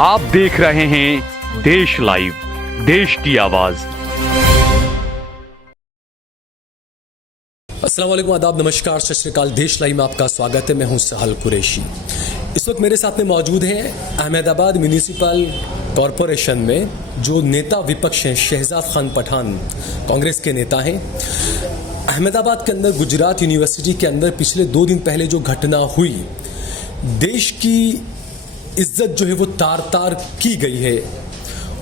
आप देख रहे हैं देश लाइव, देश की आवाज। अस्सलाम वालेकुम, आदाब, नमस्कार, सत श्री अकाल। देश लाइव में आपका स्वागत है। मैं हूं सहल कुरैशी। इस वक्त मेरे साथ में मौजूद हैं अहमदाबाद म्यूनिसिपल कॉरपोरेशन में जो नेता विपक्ष हैं, शहजाद खान पठान, कांग्रेस के नेता हैं। अहमदाबाद के अंदर गुजरात यूनिवर्सिटी के अंदर पिछले 2 दिन पहले जो घटना हुई, देश की इज्जत जो है वो तार तार की गई है,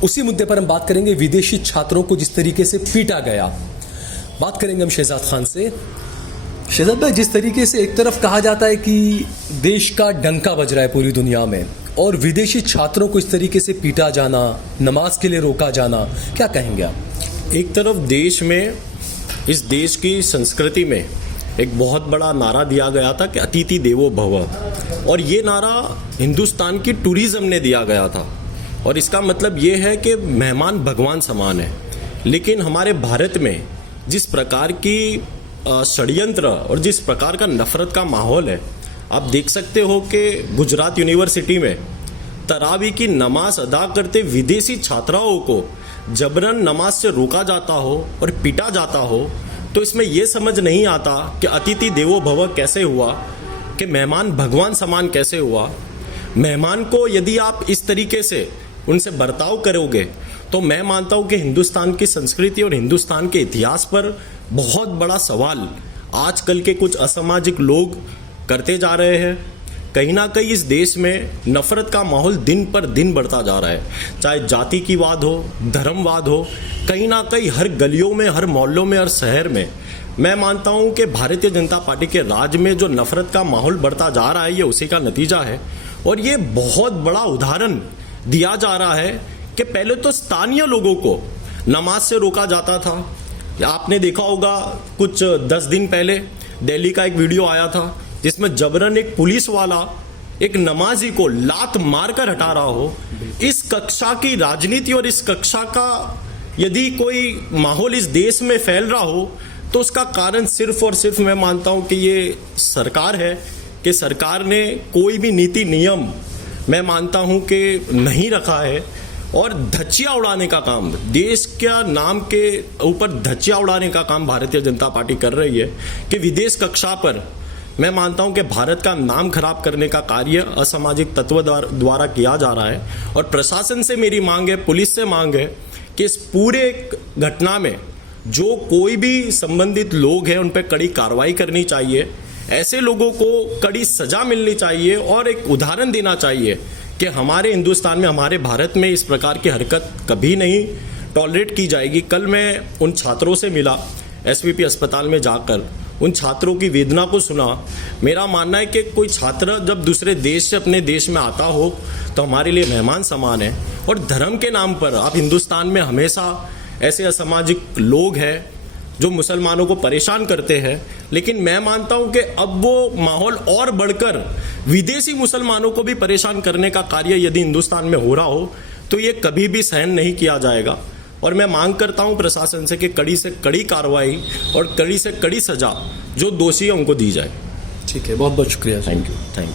उसी मुद्दे पर हम बात करेंगे। विदेशी छात्रों को जिस तरीके से पीटा गया, बात करेंगे हम शहजाद खान से। शहजाद भाई, जिस तरीके से एक तरफ कहा जाता है कि देश का डंका बज रहा है पूरी दुनिया में, और विदेशी छात्रों को इस तरीके से पीटा जाना, नमाज के लिए रोका जाना, क्या कहेंगे आप? एक तरफ देश में, इस देश की संस्कृति में एक बहुत बड़ा नारा दिया गया था कि अतिथि देवो भव, और ये नारा हिंदुस्तान की टूरिज्म ने दिया गया था, और इसका मतलब ये है कि मेहमान भगवान समान है। लेकिन हमारे भारत में जिस प्रकार की षड्यंत्र और जिस प्रकार का नफरत का माहौल है, आप देख सकते हो कि गुजरात यूनिवर्सिटी में तरावी की नमाज अदा करते विदेशी छात्राओं को जबरन नमाज से रोका जाता हो और पीटा जाता हो, तो इसमें यह समझ नहीं आता कि अतिथि देवो भव कैसे हुआ, कि मेहमान भगवान समान कैसे हुआ। मेहमान को यदि आप इस तरीके से उनसे बर्ताव करोगे तो मैं मानता हूं कि हिंदुस्तान की संस्कृति और हिंदुस्तान के इतिहास पर बहुत बड़ा सवाल आजकल के कुछ असामाजिक लोग करते जा रहे हैं। कहीं ना कहीं इस देश में नफरत का माहौल दिन पर दिन बढ़ता जा रहा है, चाहे जाति की वाद हो, धर्मवाद हो, कहीं ना कहीं हर गलियों में, हर मोहल्लों में, हर शहर में। मैं मानता हूं कि भारतीय जनता पार्टी के राज में जो नफरत का माहौल बढ़ता जा रहा है, ये उसी का नतीजा है। और ये बहुत बड़ा उदाहरण दिया जा रहा है कि पहले तो स्थानीय लोगों को नमाज से रोका जाता था। आपने देखा होगा कुछ 10 दिन पहले दिल्ली का एक वीडियो आया था जिसमें जबरन एक पुलिस वाला एक नमाजी को लात मारकर हटा रहा हो। इस कक्षा की राजनीति और इस कक्षा का यदि कोई माहौल इस देश में फैल रहा हो, तो उसका कारण सिर्फ और सिर्फ मैं मानता हूं कि ये सरकार है, कि सरकार ने कोई भी नीति नियम मैं मानता हूं कि नहीं रखा है, और धज्जियां उड़ाने का काम, देश का नाम के ऊपर धज्जियां उड़ाने का काम भारतीय जनता पार्टी कर रही है। कि विदेश कक्षा पर मैं मानता हूं कि भारत का नाम खराब करने का कार्य असामाजिक तत्व द्वारा किया जा रहा है। और प्रशासन से मेरी मांग है, पुलिस से मांग है कि इस पूरे घटना में जो कोई भी संबंधित लोग हैं उन पर कड़ी कार्रवाई करनी चाहिए, ऐसे लोगों को कड़ी सजा मिलनी चाहिए, और एक उदाहरण देना चाहिए कि हमारे हिंदुस्तान में, हमारे भारत में इस प्रकार की हरकत कभी नहीं टॉलरेट की जाएगी। कल मैं उन छात्रों से मिला, एसवीपी अस्पताल में जाकर उन छात्रों की वेदना को सुना। मेरा मानना है कि कोई छात्र जब दूसरे देश से अपने देश में आता हो तो हमारे लिए मेहमान समान है। और धर्म के नाम पर आप हिंदुस्तान में हमेशा ऐसे असामाजिक लोग हैं जो मुसलमानों को परेशान करते हैं, लेकिन मैं मानता हूं कि अब वो माहौल और बढ़कर विदेशी मुसलमानों को भी परेशान करने का कार्य यदि हिंदुस्तान में हो रहा हो तो ये कभी भी सहन नहीं किया जाएगा। और मैं मांग करता हूं प्रशासन से कि कड़ी से कड़ी कार्रवाई और कड़ी से कड़ी सजा जो दोषी है उनको दी जाए। ठीक है, बहुत बहुत शुक्रिया। Thank you.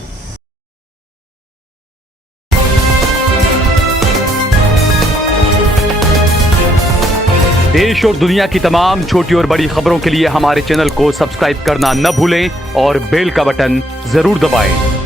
देश और दुनिया की तमाम छोटी और बड़ी खबरों के लिए हमारे चैनल को सब्सक्राइब करना न भूलें और बेल का बटन जरूर दबाएं।